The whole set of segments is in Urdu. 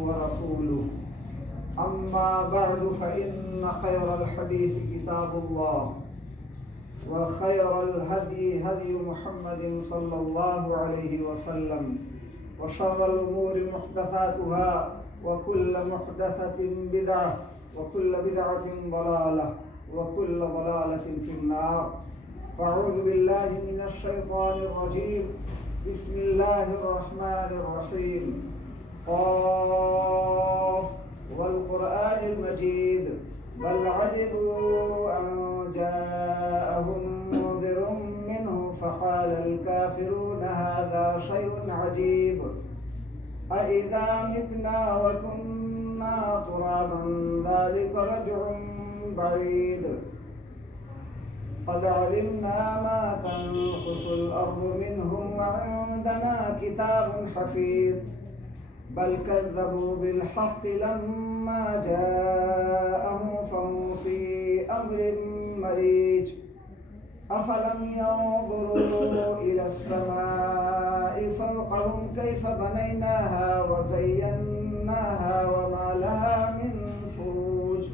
ورسوله. أما بعد فإن خير الحديث كتاب الله، وخير الهدي هدي محمد صلى الله عليه وسلم، وشر الأمور محدثاتها، وكل محدثة بدعة، وكل بدعة ضلالة، وكل ضلالة في النار. فأعوذ بالله من الشيطان الرجيم. بسم الله الرحمن الرحيم. قاف والقرآن المجيد بل عجبوا أن جاءهم منذر منه فقال الكافرون هذا شيء عجيب أإذا متنا وكنا ترابا ذلك رجع بعيد قد علمنا ما تنقص الأرض منهم وعندنا كتاب حفيظ بل كذبوا بالحق لما جاءهم فهم في أمر مريج أفلم ينظروا إلى السماء فوقهم كيف بنيناها وزيناها وما لها من فروج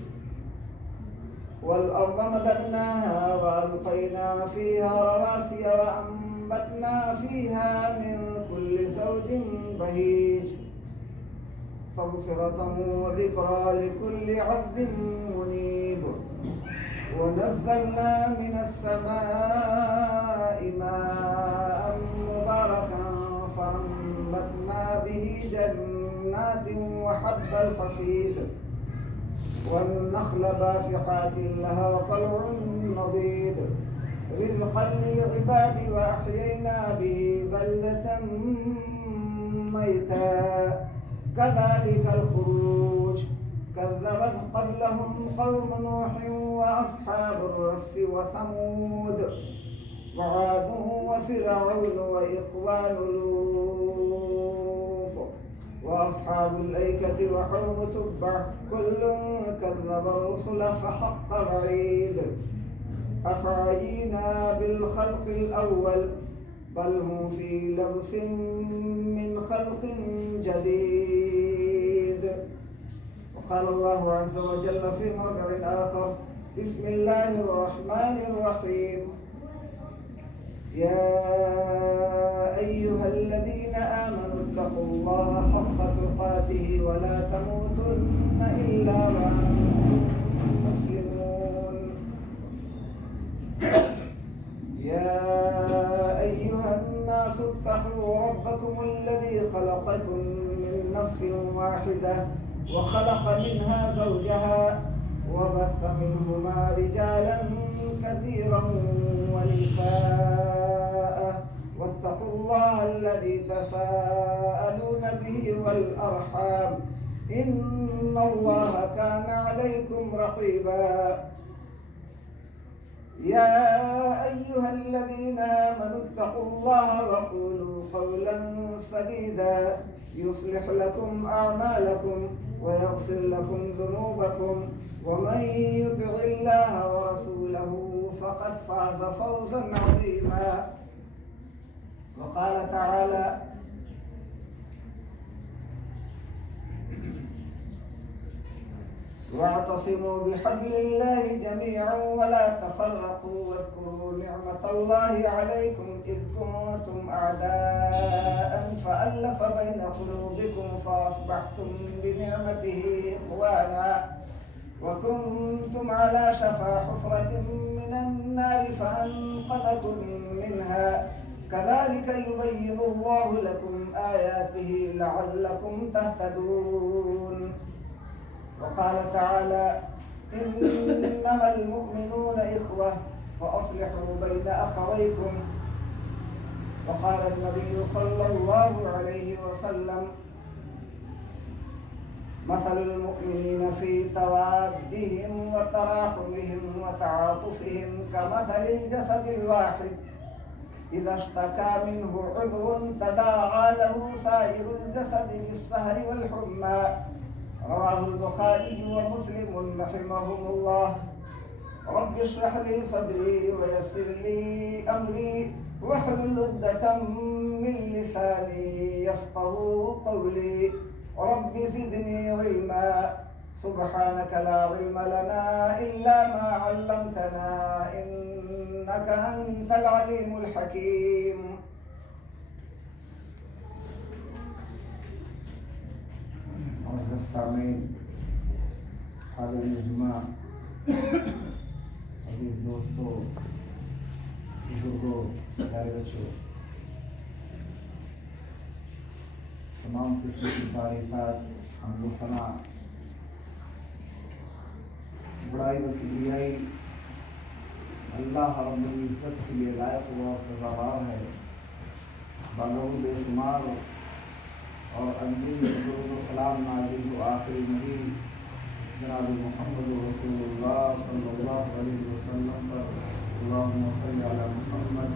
والأرض مددناها وألقينا فيها رواسي وأنبتنا فيها من كل زوج بهيج تبصرة وذكرى لكل عبد منيب. ونزلنا من السماء ماء مباركا فأنبتنا به جنات وحب الحصيد والنخل باسقات لها طلع نضيد رزقا للعباد وأحيينا به بلدة ميتا كذلك الخروج كذبت قبلهم قوم نوح وأصحاب الرس وثمود وعاد وفرعون وإخوان لوط وأصحاب الأيكة وقوم تبع كل كذب الرسل فحق وعيد أفعينا بالخلق الأول بل هم في لبس من خلق جديد. وقال الله عز وجل في موضع آخر. بسم الله الرحمن الرحيم. يا أيها الذين آمنوا اتقوا الله حق تقاته ولا تموتن إلا وأنتم مسلمون. يا أيها الناس اتقوا ربكم الذي خلقكم من نفس واحدة وخلق منها زوجها وبث منهما رجالا كثيرا ونساء واتقوا الله الذي تساءلون به والأرحام إن الله كان عليكم رقيبا. يا أيها الذين آمنوا اتقوا الله وقولوا قولا سديدا يصلح لكم أعمالكم ويغفر لكم ذنوبكم ومن يطع الله ورسوله فقد فاز فوزا عظيما. وقال تعالى واعتصموا بحبل الله جميعا ولا تفرقوا واذكروا نعمة الله عليكم إذ كنتم أعداء فألف بين قلوبكم فأصبحتم بنعمته إخوانا وكنتم على شفا حفرة من النار فأنقذكم منها كذلك يبين الله لكم آياته لعلكم تهتدون. وقال تعالى إنما المؤمنون إخوة فأصلحوا بين أخويكم. وقال النبي صلى الله عليه وسلم مثل المؤمنين في توادهم وتراحمهم وتعاطفهم كمثل الجسد الواحد إذا اشتكى منه عضو تداعى له سائر الجسد بالسهر والحمى. رواه البخاري ومسلم رحمهم الله. رب اشرح لي صدري ويسر لي أمري واحلل عقدة من لساني يفقهوا قولي. رب زدني علما سبحانك لا علم لنا إلا ما علمتنا إنك أنت العليم الحكيم. معزز سامعین، حاضرین جمعہ، عزیز دوستوں، بزرگوں، پیارے بچوں، تمام قسم کی تعریفات، حمد و ثنا، بڑائی و کبریائی اللہ رب العزت کے لیے لائق و سزاوار ہے. بالغ بے شمار اور انجیل درود و سلام نازل و آخری نبی جناب محمد رسول اللہ صلی اللہ علیہ وسلم پر اللہم صلی علی محمد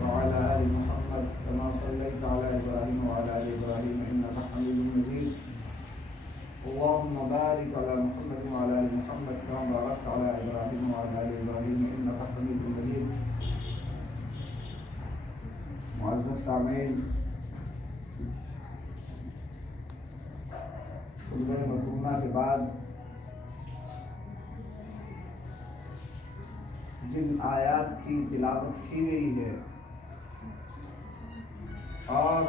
وعلی آل محمد كما صلیت علی ابراہیم وعلی آل ابراہیم انک حمید مجید. اللہم بارک علی محمد وعلی آل محمد كما بارکت علی ابراہیم وعلی آل ابراہیم انک حمید مجید. معزز سامعین، خطبہ مسنونہ کے بعد جن آیات کی تلاوت کی گئی ہے اور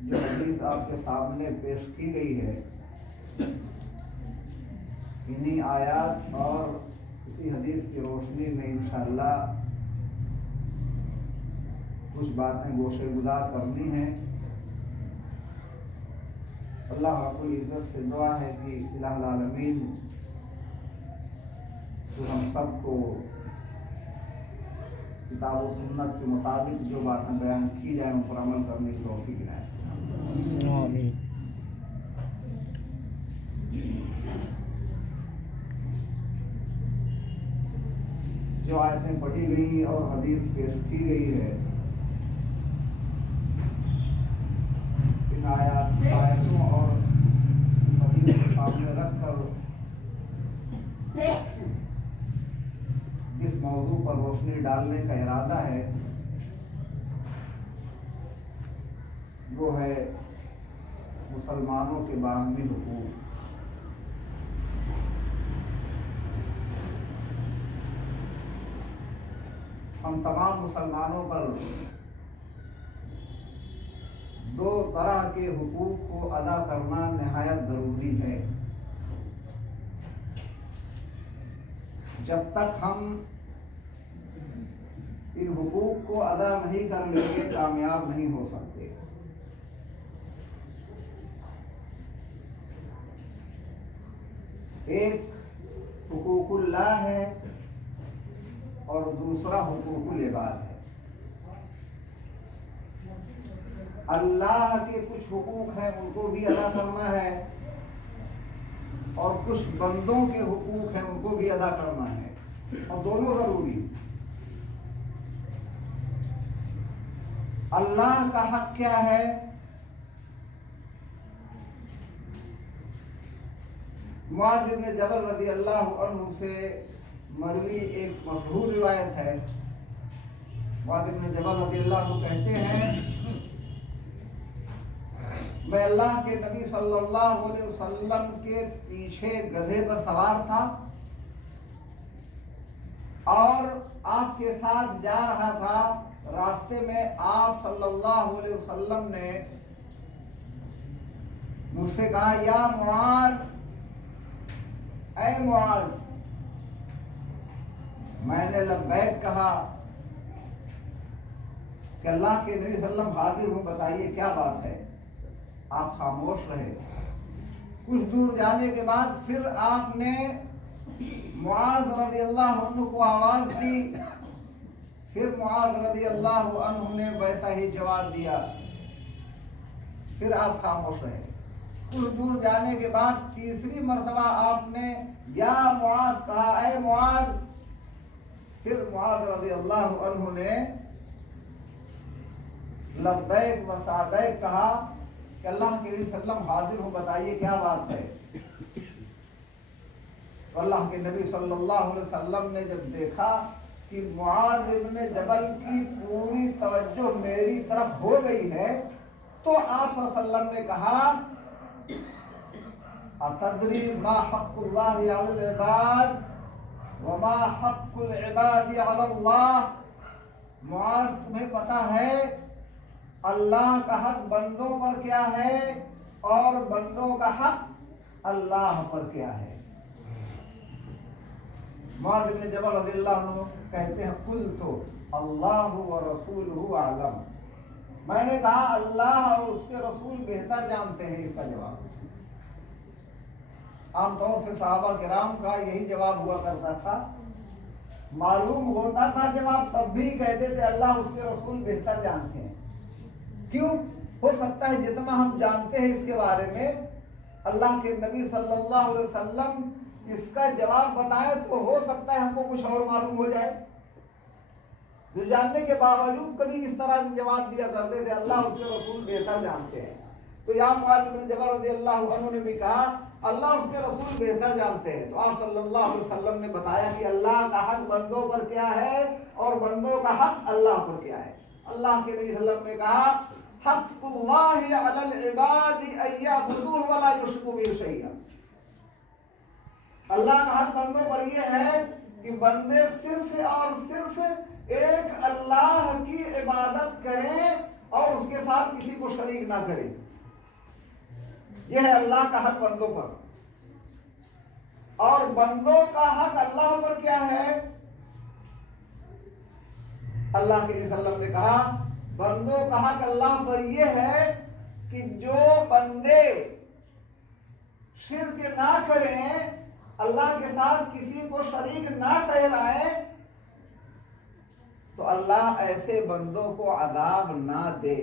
جو حدیث آپ کے سامنے پیش کی گئی ہے، انہی آیات اور اسی حدیث کی روشنی میں انشاءاللہ کچھ باتیں گوشے گزار کرنی ہیں. اللہ رب العزت سے دعا ہے کہ الہ العالمین جو ہم سب کو کتاب و سنت کے مطابق جو باتیں بیان کی جائیں ان پر عمل کرنے کی توفیق دلائے. آمین. جو آیتیں پڑھی گئی اور حدیث پیش کی گئی ہے، ان آیتوں اور اس حدیث کو سامنے رکھ کر جس موضوع پر روشنی ڈالنے کا ارادہ ہے وہ ہے مسلمانوں کے باہمی حقوق. ہم تمام مسلمانوں پر دو طرح کے حقوق کو ادا کرنا نہایت ضروری ہے. جب تک ہم ان حقوق کو ادا نہیں کر لیں گے کامیاب نہیں ہو سکتے. ایک حقوق اللہ ہے اور دوسرا حقوق العباد ہے. اللہ کے کچھ حقوق ہیں ان کو بھی ادا کرنا ہے اور کچھ بندوں کے حقوق ہیں ان کو بھی ادا کرنا ہے، اور دونوں ضروری. اللہ کا حق کیا ہے؟ معاذ بن جبل رضی اللہ عنہ سے مروی ایک مشہور روایت ہے. معاذ بن جبل رضی اللہ عنہ کہتے ہیں میں اللہ کے نبی صلی اللہ علیہ وسلم کے پیچھے گدھے پر سوار تھا اور آپ کے ساتھ جا رہا تھا. راستے میں آپ صلی اللہ علیہ وسلم نے مجھ سے کہا یا معاذ، اے معاذ. میں نے لبیک کہا کہ اللہ کے نبی صلی اللہ علیہ وسلم حاضر ہوں، بتائیے کیا بات ہے. آپ خاموش رہے. کچھ دور جانے کے بعد پھر آپ نے معاذ رضی اللہ عنہ کو آواز دی. پھر معاذ رضی اللہ عنہ نے ویسا ہی جواب دیا. پھر آپ خاموش رہے. کچھ دور جانے کے بعد تیسری مرتبہ آپ نے یا معاذ کہا، اے معاذ. پھر معاذ رضی اللہ عنہ نے لبیک و سعدیک کہا کہ اللہ کے نبی صلی اللہ علیہ وسلم حاضر ہوں، بتائیے کیا بات ہے. تو اللہ کے نبی صلی اللہ علیہ وسلم نے جب دیکھا کہ معاذ ابن جبل کی پوری توجہ میری طرف ہو گئی ہے تو آپ صلی اللہ علیہ وسلم نے کہا اتدری ما حق اللہ علی العباد وما حق العباد علی اللہ، معاذ تمہیں پتا ہے اللہ کا حق بندوں پر کیا ہے اور بندوں کا حق اللہ پر کیا ہے؟ معاذ بن جبل رضی اللہ عنہ کہتے ہیں قلت اللہ ورسولہ اعلم، میں نے کہا اللہ اور اس کے رسول بہتر جانتے ہیں اس کا جواب۔ عام طور سے صحابہ کرام کا یہی جواب ہوا کرتا تھا، معلوم ہوتا تھا جواب تب بھی کہتے تھے اللہ اس کے رسول بہتر جانتے ہیں۔ کیوں؟ ہو سکتا ہے جتنا ہم جانتے ہیں اس کے بارے میں اللہ کے نبی صلی اللہ علیہ وسلم اس کا جواب بتائیں تو ہو سکتا ہے ہم کو کچھ اور معلوم ہو جائے، جو جاننے کے باوجود کبھی اس طرح کے جواب دیا کرتے تھے اللہ اس کے رسول بہتر جانتے ہیں۔ تو یہاں معاذ بن جبل رضی اللہ عنہ نے بھی کہا اللہ اس کے رسول بہتر جانتے ہیں، تو آپ صلی اللہ علیہ وسلم نے بتایا کہ اللہ کا حق بندوں پر کیا ہے اور بندوں کا حق اللہ پر کیا ہے۔ اللہ کے نبی صلی اللہ علیہ وسلم نے کہا حق اللہ علی العباد ان یعبدوہ ولا یشرکوا بہ شیئا، اللہ کا حق بندوں پر یہ ہے کہ بندے صرف اور صرف ایک اللہ کی عبادت کریں اور اس کے ساتھ کسی کو شریک نہ کریں، یہ ہے اللہ کا حق بندوں پر۔ اور بندوں کا حق اللہ پر کیا ہے؟ اللہ کے نبی صلی اللہ علیہ وسلم نے کہا بندوں کا حق اللہ پر یہ ہے کہ جو بندے شرک نہ کریں، اللہ کے ساتھ کسی کو شریک نہ ٹھہرائیں، تو اللہ ایسے بندوں کو عذاب نہ دے۔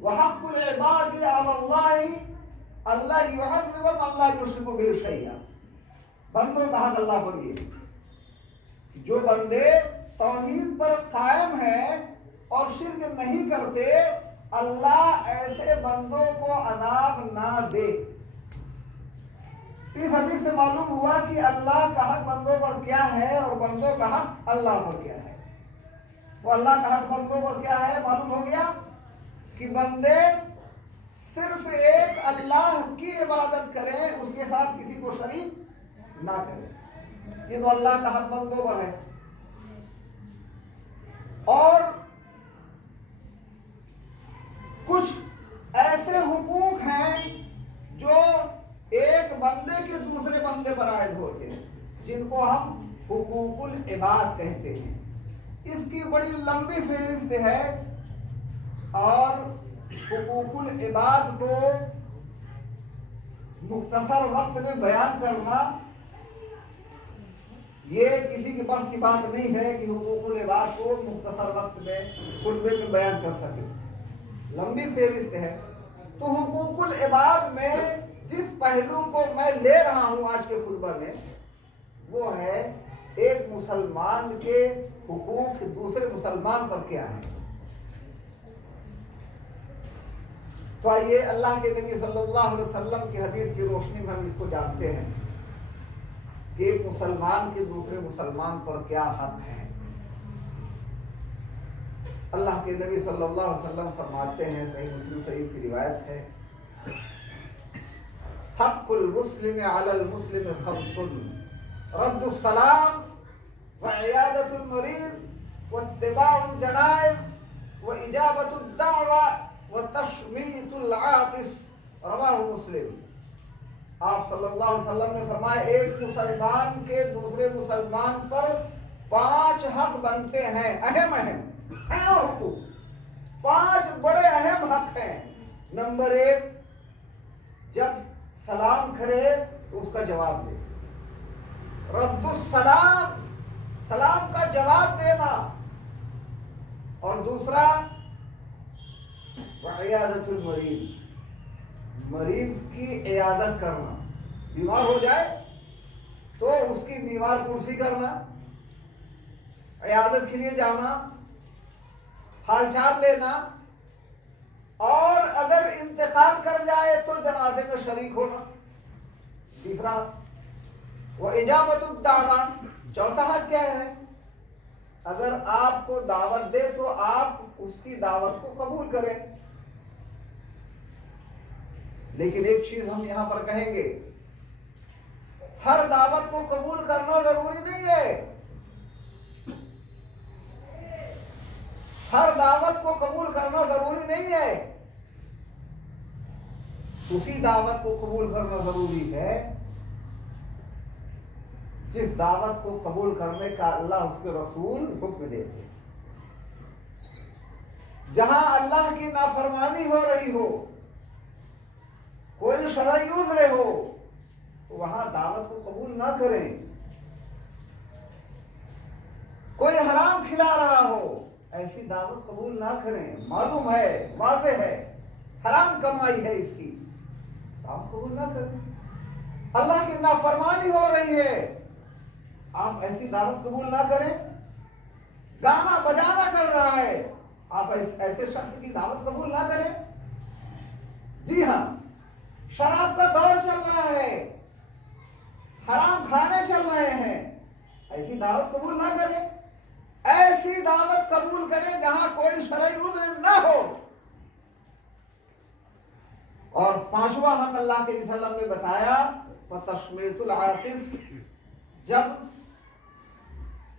وحق العباد علی اللہ اللہ یعذب من لا یشرک بہ شیئا، بندوں کا حق اللہ پر یہ جو بندے توحید پر قائم ہیں اور شرک نہیں کرتے، اللہ ایسے بندوں کو عذاب نہ دے۔ اس حدیث سے معلوم ہوا کہ اللہ کا حق بندوں پر کیا ہے اور بندوں کا حق اللہ پر کیا ہے۔ تو اللہ کا حق بندوں پر کیا ہے معلوم ہو گیا کہ بندے صرف ایک اللہ کی عبادت کریں، اس کے ساتھ کسی کو شریک نہ کریں، یہ تو اللہ کا حق بندوں پر ہے۔ اور کچھ ایسے حقوق ہیں جو ایک بندے کے دوسرے بندے پر عائد ہوتے ہیں، جن کو ہم حقوق العباد کہتے ہیں۔ اس کی بڑی لمبی فہرست ہے اور حقوق العباد کو مختصر وقت میں بیان کرنا یہ کسی کے بس کی بات نہیں ہے کہ حقوق العباد کو مختصر وقت میں خطبے میں بیان کر سکے، لمبی فہرست ہے۔ تو حقوق العباد میں جس پہلو کو میں لے رہا ہوں آج کے خطبہ میں وہ ہے ایک مسلمان کے حقوق دوسرے مسلمان پر کیا ہے۔ تو آئیے اللہ کے نبی صلی اللہ علیہ وسلم کی حدیث کی روشنی میں ہم اس کو جانتے ہیں کہ ایک مسلمان کے دوسرے مسلمان پر کیا حق ہے۔ اللہ کے نبی صلی اللہ علیہ وسلم فرماتے ہیں، صحیح مسلم شریف کی روایت ہے، حق المسلم علی المسلم خمس، رد السلام وعیادت المریض واتباع الجنائز واجابت الدعوہ وتشمیت العاطس، رواہ مسلم۔ آپ صلی اللہ علیہ وسلم نے فرمایا ایک مسلمان کے دوسرے مسلمان پر 5 حق بنتے ہیں، اہم حقوق، 5 بڑے اہم حق ہیں۔ نمبر 1، جب سلام کرے تو اس کا جواب دے، رد السلام، سلام کا جواب دینا۔ اور دوسرا وعیادت المریض، مریض کی عیادت کرنا، بیمار ہو جائے تو اس کی بیمار پرسی کرنا، عیادت کے لیے جانا، حال چال لینا، اور اگر انتقال کر جائے تو جنازے میں شریک ہونا۔ تیسرا واجابت الدعوہ، چوتھا حق کیا ہے؟ اگر آپ کو دعوت دے تو آپ اس کی دعوت کو قبول کریں۔ لیکن ایک چیز ہم یہاں پر کہیں گے، ہر دعوت کو قبول کرنا ضروری نہیں ہے، ہر دعوت کو قبول کرنا ضروری نہیں ہے، اسی دعوت کو قبول کرنا ضروری ہے جس دعوت کو قبول کرنے کا اللہ اس کے رسول حکم دیتے۔ جہاں اللہ کی نافرمانی ہو رہی ہو، کوئی شرعی عذر ہو، تو وہاں دعوت کو قبول نہ کریں۔ کوئی حرام کھلا رہا ہو، ایسی دعوت قبول نہ کریں، معلوم ہے، واضح ہے، حرام کمائی ہے اس کی، دعوت قبول نہ کریں۔ اللہ کی نافرمانی ہو رہی ہے، آپ ایسی دعوت قبول نہ کریں۔ گانا بجانا کر رہا ہے، آپ ایسے شخص کی دعوت قبول نہ کریں۔ جی ہاں، شراب کا دور چل رہا ہے، حرام کھانے چل رہے ہیں، ایسی دعوت قبول نہ کریں۔ ایسی دعوت قبول کریں جہاں کوئی شرعی عذر نہ ہو۔ اور پانچواں حق اللہ کے نبی صلی اللہ علیہ وسلم نے بتایا، وَتَشْمِيتُ الْعَاطِسِ، جب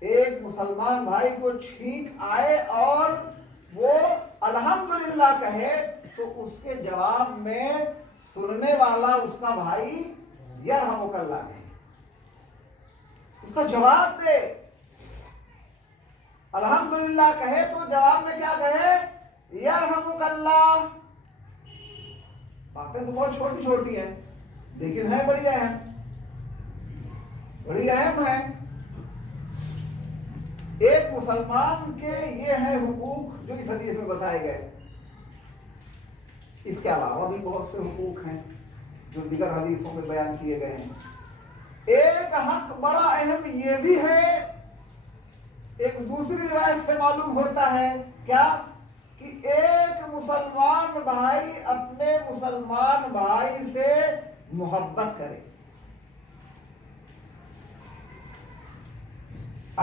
ایک مسلمان بھائی کو چھینک آئے اور وہ الحمدللہ کہے تو اس کے جواب میں سننے والا اس کا بھائی یرحمک اللہ کہے، اس کا جواب دے۔ الحمدللہ کہے تو جواب میں کیا کہے؟ یرحمک اللہ۔ باتیں تو بہت چھوٹی چھوٹی ہیں لیکن ہیں بڑی اہم، بڑی اہم ہے۔ ایک مسلمان کے یہ ہیں حقوق جو اس حدیث میں بتائے گئے، اس کے علاوہ بھی بہت سے حقوق ہیں جو دیگر حدیثوں میں بیان کیے گئے ہیں۔ ایک حق بڑا اہم یہ بھی ہے، ایک دوسری روایت سے معلوم ہوتا ہے کیا، کہ ایک مسلمان بھائی اپنے مسلمان بھائی سے محبت کرے۔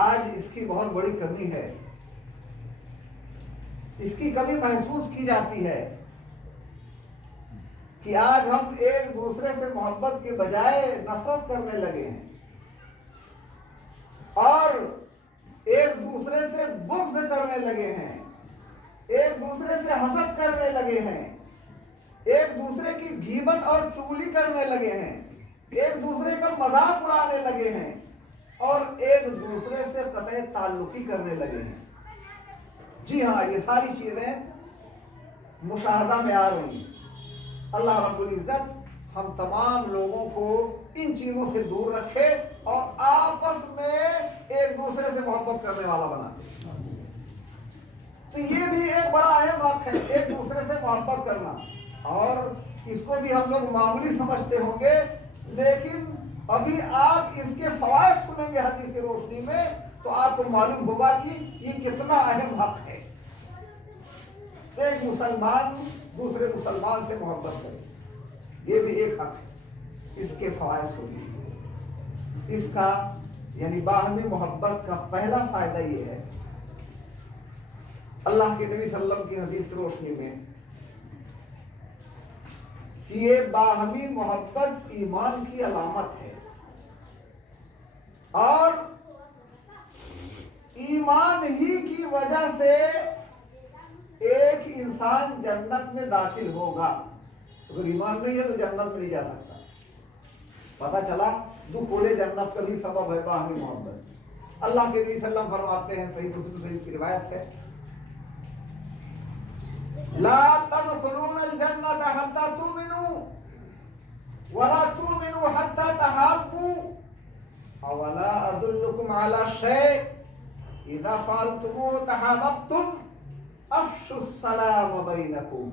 آج اس کی بہت بڑی کمی ہے، اس کی کمی محسوس کی جاتی ہے کہ آج ہم ایک دوسرے سے محبت کے بجائے نفرت کرنے لگے ہیں، اور ایک دوسرے سے بغض کرنے لگے ہیں، ایک دوسرے سے حسد کرنے لگے ہیں، ایک دوسرے کی غیبت اور چغلی کرنے لگے ہیں، ایک دوسرے کا مذاق اڑانے لگے ہیں، اور ایک دوسرے سے قطع تعلقی کرنے لگے ہیں۔ جی ہاں، یہ ساری چیزیں مشاہدہ میں آ رہی ہیں۔ اللہ رب العزت ہم تمام لوگوں کو ان چیزوں سے دور رکھے اور آپس میں ایک دوسرے سے محبت کرنے والا بنا دے۔ تو یہ بھی ایک بڑا اہم بات ہے، ایک دوسرے سے محبت کرنا، اور اس کو بھی ہم لوگ معمولی سمجھتے ہوں گے، لیکن ابھی آپ اس کے فوائد سنیں گے حدیث کی روشنی میں تو آپ کو معلوم ہوگا کہ یہ کتنا اہم حق ہے۔ ایک مسلمان دوسرے مسلمان سے محبت کرے، یہ بھی ایک حق ہے۔ اس کے فوائد سنیے۔ اس کا یعنی باہمی محبت کا پہلا فائدہ یہ ہے، اللہ کے نبی صلی اللہ علیہ وسلم کی حدیث کی روشنی میں، کہ یہ باہمی محبت ایمان کی علامت ہے، اور ایمان ہی کی وجہ سے ایک انسان جنت میں داخل ہوگا۔ اگر ایمان نہیں ہے تو جنت میں نہیں جا سکتا۔ پتہ چلا دخول جنت کا بھی سبب ہے باہمی محبت۔ اللہ کے نبی صلی اللہ علیہ وسلم فرماتے ہیں، صحیح مسلم شریف کی روایت ہے، لا تدخلون الجنة حتى تؤمنوا ولا تؤمنوا حتى تحابوا اولا ادلكم على شيء اذا فعلتموه تحاببتم افشوا السلام بينكم،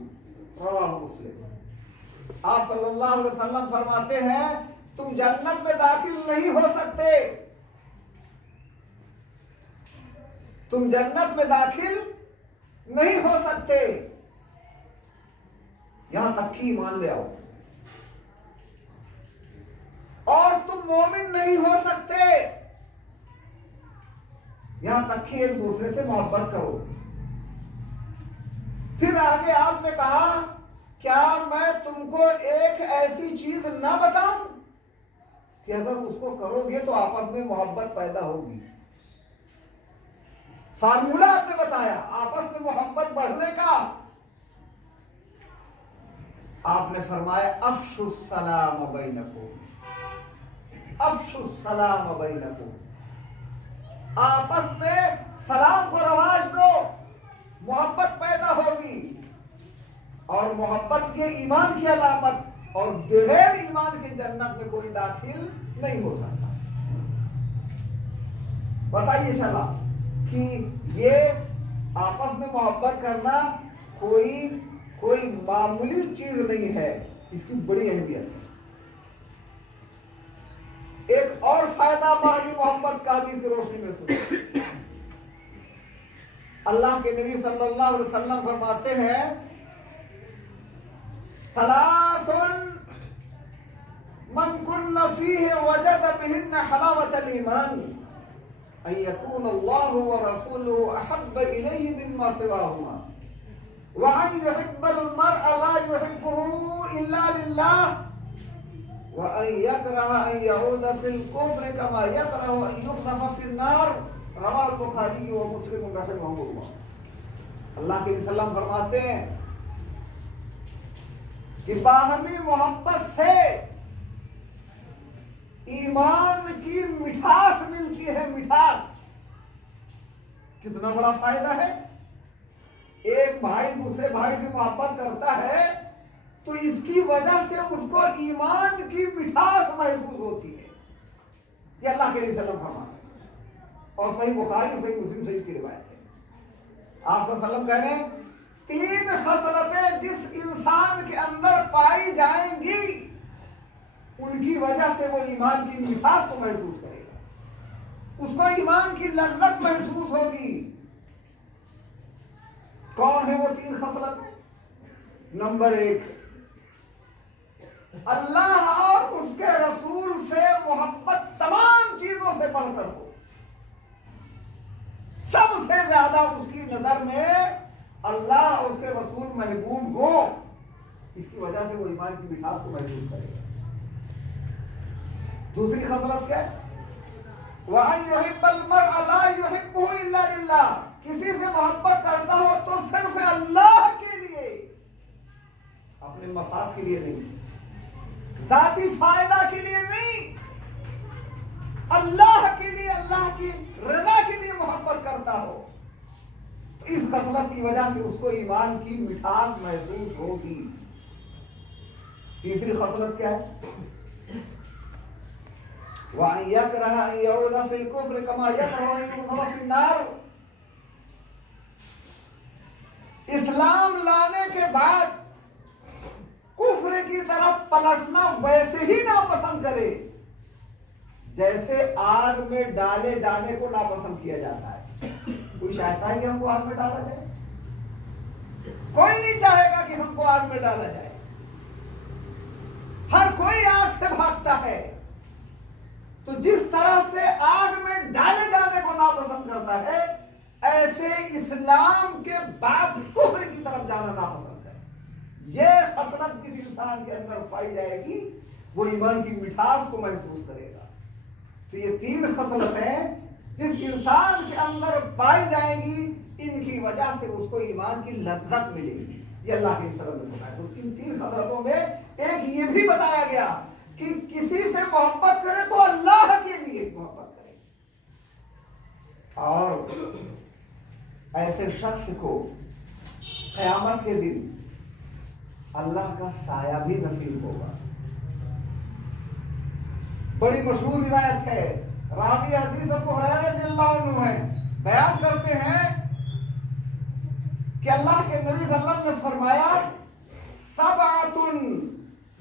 رواه مسلم۔ آپ صلی اللہ علیہ وسلم فرماتے ہیں، تم جنت میں داخل نہیں ہو سکتے، تم جنت میں داخل نہیں ہو سکتے یہاں تک کہ ایمان لے آؤ، اور تم مومن نہیں ہو سکتے یہاں تک کہ ایک دوسرے سے محبت کرو۔ پھر آگے آپ نے کہا کیا میں تم کو ایک ایسی چیز نہ بتاؤں کہ اگر اس کو کرو گے تو آپس میں محبت پیدا ہوگی؟ فارمولہ آپ نے بتایا آپس میں محبت بڑھنے کا. آپ نے فرمایا افشوا السلام بینکم، افشوا السلام بینکم، آپس میں سلام کو رواج دو، محبت پیدا ہوگی. اور محبت یہ ایمان کی علامت، اور بغیر ایمان کے جنت میں کوئی داخل نہیں ہو سکتا. بتائیے چلا کہ یہ آپس میں محبت کرنا کوئی معمولی چیز نہیں ہے، اس کی بڑی اہمیت ہے. ایک اور فائدہ باہمی محبت کا حدیث کی روشنی میں سنیں. اللہ کے نبی صلی اللہ علیہ وسلم فرماتے ہیں ثلاث من كن فيه وجد بهن حلاوة الإيمان أن يكون الله ورسوله أحب إليه مما سواهما وأن يحب المرء لا يحبه إلا لله وأن يكره أن يعود في الكفر كما يكره أن يقذف في النار. رواه البخاری و مسلم رحمہ اللہ. اللہ کے وسلم فرماتے ہیں کہ باہمی محبت سے ایمان کی مٹھاس ملتی ہے. مٹھاس کتنا بڑا فائدہ ہے. ایک بھائی دوسرے بھائی سے محبت کرتا ہے تو اس کی وجہ سے اس کو ایمان کی مٹھاس محسوس ہوتی ہے. یہ اللہ کے نبی صلی اللہ علیہ وسلم اور صحیح بخاری صحیح مسلم شریف کی روایت ہے. آپ صلی اللہ علیہ وسلم کہہ رہے ہیں 3 خصلتیں جس انسان کے اندر پائی جائیں گی ان کی وجہ سے وہ ایمان کی مٹھاس کو محسوس کرے گا، اس کو ایمان کی لذت محسوس ہوگی. کون ہے وہ 3 خصلتیں؟ نمبر 1، اللہ اور اس کے رسول سے محبت تمام چیزوں سے بڑھ کر ہو. سب سے زیادہ اس کی نظر میں اللہ اور اس کے رسول محبوب ہو، اس کی وجہ سے وہ ایمان کی مٹھاس کو محسوس کرے گا. دوسری خصلت کیا ہے؟ وَأَن يُحِبَّ الْمَرْءَ لَا يُحِبُّهُ إِلَّا لِلَّهِ. کسی سے محبت کرتا ہو تو صرف اللہ کے لیے، اپنے مفاد کے لیے نہیں، ذاتی فائدہ کے لیے نہیں، اللہ کے لیے، اللہ کی رضا کے لیے محبت کرتا ہو تو اس خصلت کی وجہ سے اس کو ایمان کی مٹھاس محسوس ہوگی. تیسری خصلت کیا ہے؟ وَأَن يَكْرَهَ أَن يَعُودَ فِي الْكُفْرِ كَمَا يَكْرَهُ أَن يُقْذَفَ فِي النَّارِ. اسلام لانے کے بعد کفر کی طرف پلٹنا ویسے ہی ناپسند کرے جیسے آگ میں ڈالے جانے کو ناپسند کیا جاتا ہے. کوئی چاہتا ہے کہ ہم کو آگ میں ڈالا جائے؟ کوئی نہیں چاہے گا کہ ہم کو آگ میں ڈالا جائے. ہر کوئی آگ سے بھاگتا ہے. تو جس طرح سے آگ میں ڈالے جانے کو ناپسند کرتا ہے ایسے اسلام کے بعد کفر کی طرف جانا ناپسند ہے. یہ خصلت جس انسان کے اندر پائی جائے گی وہ ایمان کی مٹھاس کو محسوس کرے گا. تو یہ 3 خصلتیں جس انسان کے اندر پائی جائیں گی ان کی وجہ سے اس کو ایمان کی لذت ملے گی. یہ اللہ کے وسلم نے بتایا. تو ان 3 خصلتوں میں ایک یہ بھی بتایا گیا کہ کسی سے محبت کرے تو اللہ کے لیے محبت کرے، اور ایسے شخص کو قیامت کے دن اللہ کا سایہ بھی نصیب ہوگا. بڑی مشہور روایت ہے، راوی حدیث ابو ہریرہ رضی اللہ عنہ ہے، بیان کرتے ہیں کہ اللہ کے نبی صلی اللہ علیہ وسلم نے فرمایا 7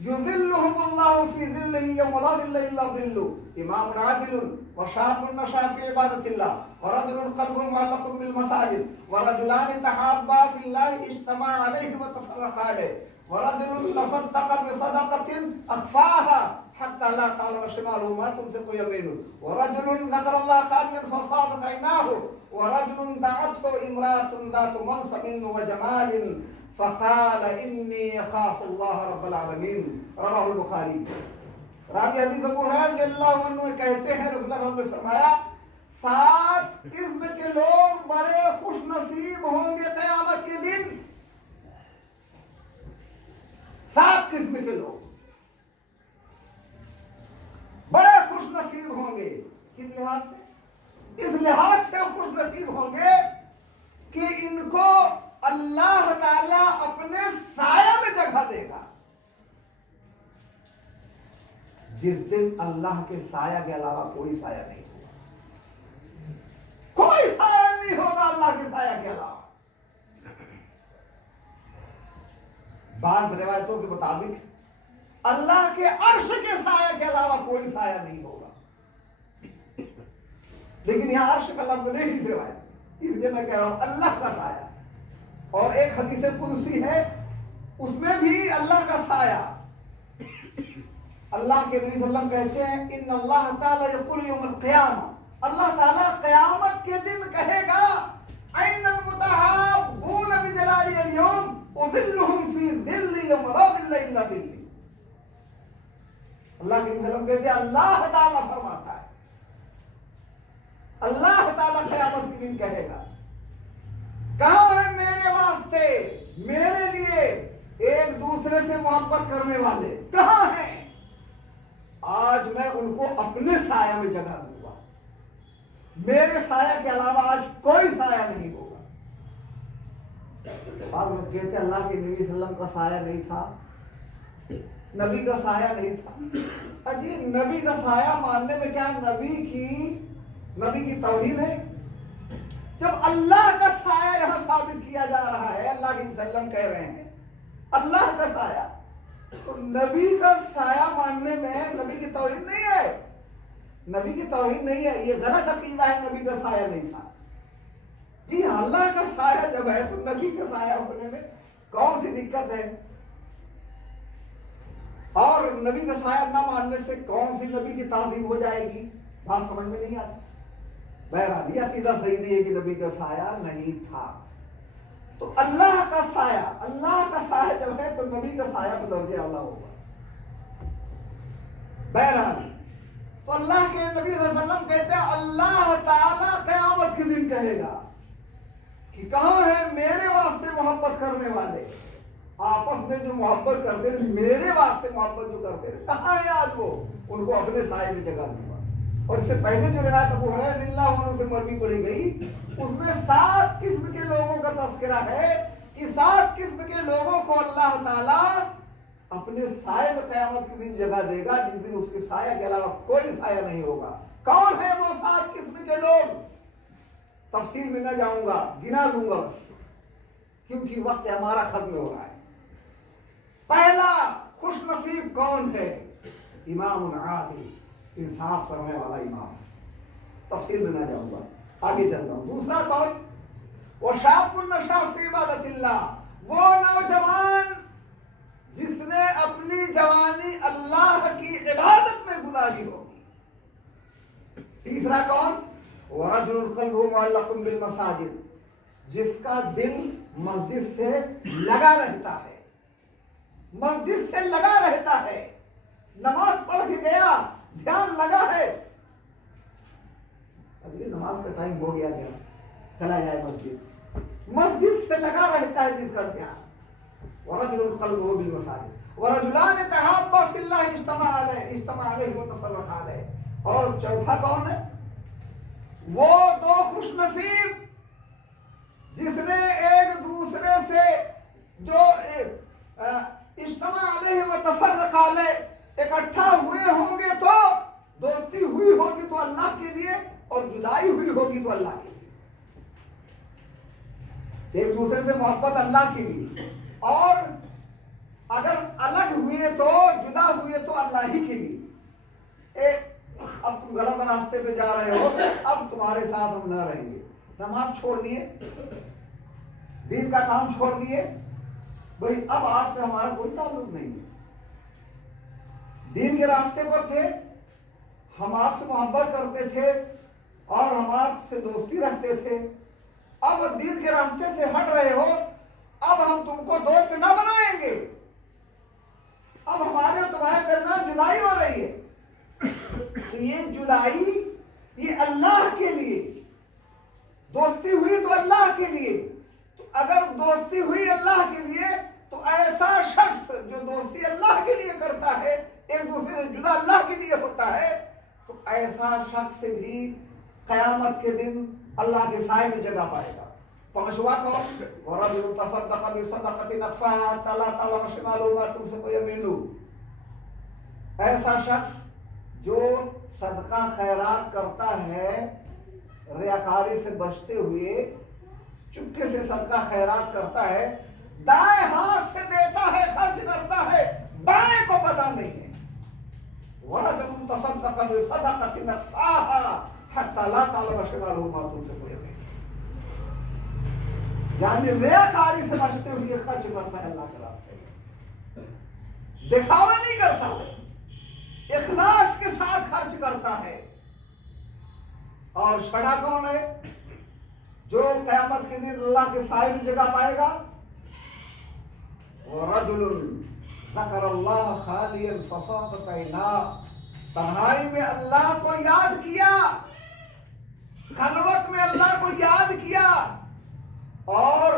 يذلهم الله في ظله يوم لا ظل الا ظله، امام عادل وشاب نشا في عبادة الله ورجل قلبه معلق بالمساجد ورجلان تحابا في الله اجتمعا عليه وتفرقا عليه ورجل تصدق بصدقة اخفاها حتى لا تعلم شماله ما تنفق يمينه ورجل ذكر الله خاليا ففاضت عيناه ورجل دعته امرأة ذات منصب وجمال فقال انی اخاف اللہ رب العالمین، رواہ البخاری۔ راوی حدیث ابو ہریرہ رضی اللہ عنہ کہتے ہیں رسول اللہ صلی اللہ علیہ وسلم نے فرمایا 7 قسم کے لوگ بڑے خوش نصیب ہوں گے قیامت کے دن۔ 7 قسم کے لوگ بڑے خوش نصیب ہوں گے۔ کس لحاظ سے؟ اس لحاظ سے خوش نصیب ہوں گے کہ ان کو اللہ تعالیٰ اپنے سایہ میں جگہ دے گا۔ جس دن اللہ کے سایہ کے علاوہ کوئی سایہ نہیں ہوگا، کوئی سایہ نہیں ہوگا اللہ کے سایہ کے علاوہ۔ بعض روایتوں کے مطابق اللہ کے عرش کے سایہ کے علاوہ کوئی سایہ نہیں ہوگا، لیکن یہاں عرش کا لفظ نہیں اس روایت، اس لیے میں کہہ رہا ہوں اللہ کا سایہ۔ اور ایک حدیث قدسی ہے، اس میں بھی اللہ کا سایہ، اللہ کے نبی صلی اللہ علیہ وسلم کہتے ہیں ان اللہ تعالیٰ یقول یوم القیامہ، اللہ تعالیٰ قیامت کے دن کہے گا این المتحابون بجلالی اليوم اظلهم فی ظل یوم لا ظل الا ظلی۔ اللہ کے نبی صلی اللہ علیہ وسلم کہتے ہیں اللہ تعالیٰ فرماتا ہے، اللہ تعالیٰ قیامت کے دن کہے گا کہاں ہے میرے واسطے، میرے لیے ایک دوسرے سے محبت کرنے والے، کہاں ہیں؟ آج میں ان کو اپنے سایہ میں جگہ دوں گا، میرے سایہ کے علاوہ آج کوئی سایہ نہیں ہوگا۔ بعض لوگ کہتے ہیں اللہ کے نبی صلی اللہ علیہ وسلم کا سایہ نہیں تھا، نبی کا سایہ نہیں تھا۔ اجی نبی کا سایہ ماننے میں کیا نبی کی توہین ہے؟ جب اللہ کا سایہ یہاں ثابت کیا جا رہا ہے، اللہ کے نبی صلی اللہ علیہ وسلم کہہ رہے ہیں اللہ کا سایہ، تو نبی کا سایہ ماننے میں نبی کی توہین نہیں ہے، نبی کی توہین نہیں ہے، یہ غلط عقیدہ ہے نبی کا سایہ نہیں تھا۔ جی ہاں، اللہ کا سایہ جب ہے تو نبی کا سایہ ہونے میں کون سی دقت ہے؟ اور نبی کا سایہ نہ ماننے سے کون سی نبی کی تعظیم ہو جائے گی؟ بات سمجھ میں نہیں آتی۔ بہرحال یہ عقیدہ صحیح نہیں ہے کہ نبی کا سایہ نہیں تھا۔ تو اللہ کا سایہ جب ہے تو نبی کا سایہ کو درجہ اعلیٰ ہوگا۔ بہرحال تو اللہ کے نبی صلی اللہ علیہ وسلم کہتے ہیں اللہ تعالیٰ قیامت کے دن کہے گا کہ کہاں ہے میرے واسطے محبت کرنے والے، آپس میں جو محبت کرتے تھے، میرے واسطے محبت جو کرتے تھے، کہاں ہے آج وہ؟ ان کو اپنے سائے میں جگہ دوں گا۔ اور اس سے پہلے جو روایت ابو ہریرہ رضی اللہ عنہ سے مروی پڑھی گئی، اس میں 7 قسم کے لوگوں کا تذکرہ ہے کہ 7 قسم کے لوگوں کو اللہ تعالیٰ اپنے سائے میں قیامت کے دن جگہ دے گا، جس دن اس کے سایہ کے علاوہ کوئی سایہ نہیں ہوگا۔ کون ہے وہ 7 قسم کے لوگ؟ تفصیل میں نہ جاؤں گا، گنا دوں گا بس، کیونکہ وقت ہمارا ختم ہو رہا ہے۔ پہلا خوش نصیب کون ہے؟ امام عادل، انصاف کرنے والا امام۔ تفصیل میں نہ جاؤں گا، آگے چلتا ہوں۔ دوسرا کون؟ وشاب نشا فی عبادت اللہ، وہ نوجوان جس نے اپنی جوانی اللہ کی عبادت میں گزاری ہوگی۔ تیسرا کون؟ ورجل قلبہ معلق بالمساجد، جس کا دل مسجد سے لگا رہتا ہے، مسجد سے لگا رہتا ہے، نماز پڑھ کے گیا، دھیان لگا ہے، اب یہ نماز کا ٹائم ہو گیا، چلا جائے مسجد سے لگا رہتا ہے جس کا دھیان۔ ورجل قلبہ بالمساجد ورجلان تحابا فی اللہ اجتمع علیہ وتفرقا علیہ۔ اور چوتھا کون ہے؟ وہ 2 خوش نصیب جس نے ایک دوسرے سے جو اجتماع علیہ وتفرقا علیہ اکٹھا ہوئے ہوں گے تو دوستی ہوئی ہوگی تو اللہ کے لیے، اور جدائی ہوئی ہوگی تو اللہ کے لیے۔ ایک دوسرے سے محبت اللہ کے لیے، اور اگر الگ ہوئے تو، جدا ہوئے تو اللہ ہی کے لیے۔ اب تم غلط راستے پہ جا رہے ہو، اب تمہارے ساتھ ہم نہ رہیں گے، نماز چھوڑ دیے، دین کا کام چھوڑ دیے، بھئی اب آپ سے ہمارا کوئی تعلق نہیں ہے۔ دین کے راستے پر تھے، ہم آپ سے محبت کرتے تھے اور ہم آپ سے دوستی رکھتے تھے، اب دین کے راستے سے ہٹ رہے ہو اب ہم تم کو دوست نہ بنائیں گے، اب ہمارے اور تمہارے درمیان جدائی ہو رہی ہے۔ تو یہ جدائی یہ اللہ کے لیے، دوستی ہوئی تو اللہ کے لیے۔ تو اگر دوستی ہوئی اللہ کے لیے تو ایسا شخص جو دوستی اللہ کے لیے کرتا ہے، ایک دوسرے سے جدا اللہ کے لیے ہوتا ہے، تو ایسا شخص بھی قیامت کے دن اللہ کے سائے میں جگہ پائے گا۔ پانچواں کون؟ وَرَجُلٌ تَصَدَّقَ بِصَدَقَةٍ أَخْفَاهَا لَا تَعْلَمُ شِمَالُهُ مَا تُنْفِقُ يَمِينُهُ۔ ایسا شخص جو صدقہ خیرات کرتا ہے ریاکاری سے بچتے ہوئے، چپکے سے صدقہ خیرات کرتا ہے، دائیں ہاتھ سے دیتا ہے، خرچ کرتا ہے، بائیں کو پتہ نہیں ہے۔ وَرَجُلٌ تَصَدَّقَ بِصَدَقَةٍ أَخْفَاهَا حَتَّى لَا تَعْلَمَ شِمَالُهُ مَا تُنْفِقُ يَمِينُهُ۔ یعنی ریاکاری سے بچتے ہوئے خرچ کرتا ہے اللہ کے راستے میں، دکھاوا نہیں کرتا، اخلاص کے ساتھ خرچ کرتا ہے۔ اور شڑا کون ہے؟ جو قیامت کے دن اللہ کے سائے میں جگہ پائے گا۔ وَرَجُلٌ ذَكَرَ اللَّهَ خَالِيًا فَفَاضَتْ عَيْنَاهُ، تنہائی میں اللہ کو یاد کیا، خلوت میں اللہ کو یاد کیا، اور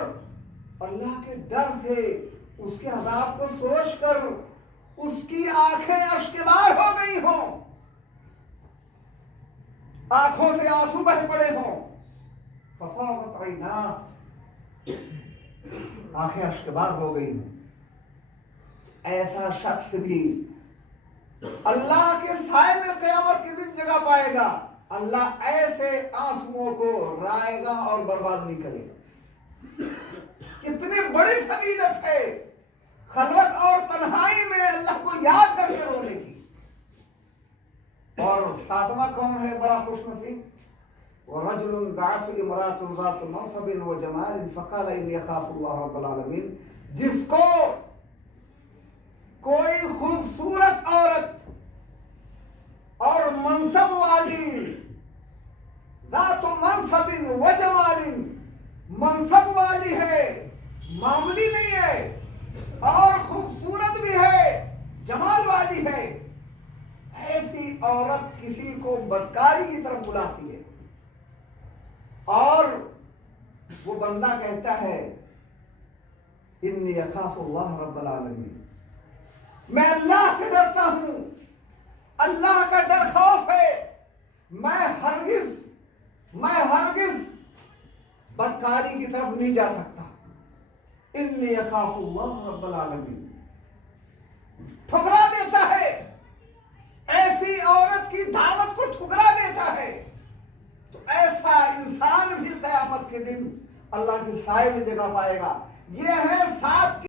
اللہ کے ڈر سے، اس کے عذاب کو سوچ کر اس کی آنکھیں اشکبار ہو گئی ہوں، آنکھوں سے آنسو بہ پڑے ہوں۔ فَفَاضَتْ عَيْنَاهُ، آنکھیں اشکبار ہو گئی ہوں۔ ایسا شخص بھی اللہ کے سائے میں قیامت کے دن جگہ پائے گا۔ اللہ ایسے آنسوؤں کو رائے گا اور برباد نہیں کرے گا۔ کتنی بڑی فضیلت ہے خلوت اور تنہائی میں اللہ کو یاد کر کے رونے کی۔ اور ساتواں کون ہے بڑا خوش نصیب؟ وَرَجُلٌ دَعَتْهُ امْرَأَةٌ ذَاتُ مَنْصَبٍ وَجَمَالٍ فَقَالَ إِنِّي أَخَافُ اللَّهَ رَبَّ الْعَالَمِينَ، جس کو کوئی خوبصورت عورت اور منصب والی، ذات منصب و جمال، منصب والی ہے، معمولی نہیں ہے، اور خوبصورت بھی ہے، جمال والی ہے، ایسی عورت کسی کو بدکاری کی طرف بلاتی ہے، اور وہ بندہ کہتا ہے انی اخاف اللہ رب العالمین، میں اللہ سے ڈرتا ہوں، اللہ کا ڈر خوف ہے، میں ہرگز بدکاری کی طرف نہیں جا سکتا۔ انی اخاف اللہ رب العالمین، ٹھکرا دیتا ہے، ایسی عورت کی دعوت کو ٹھکرا دیتا ہے۔ تو ایسا انسان بھی قیامت کے دن اللہ کے سائے میں جگہ پائے گا۔ یہ ہے 7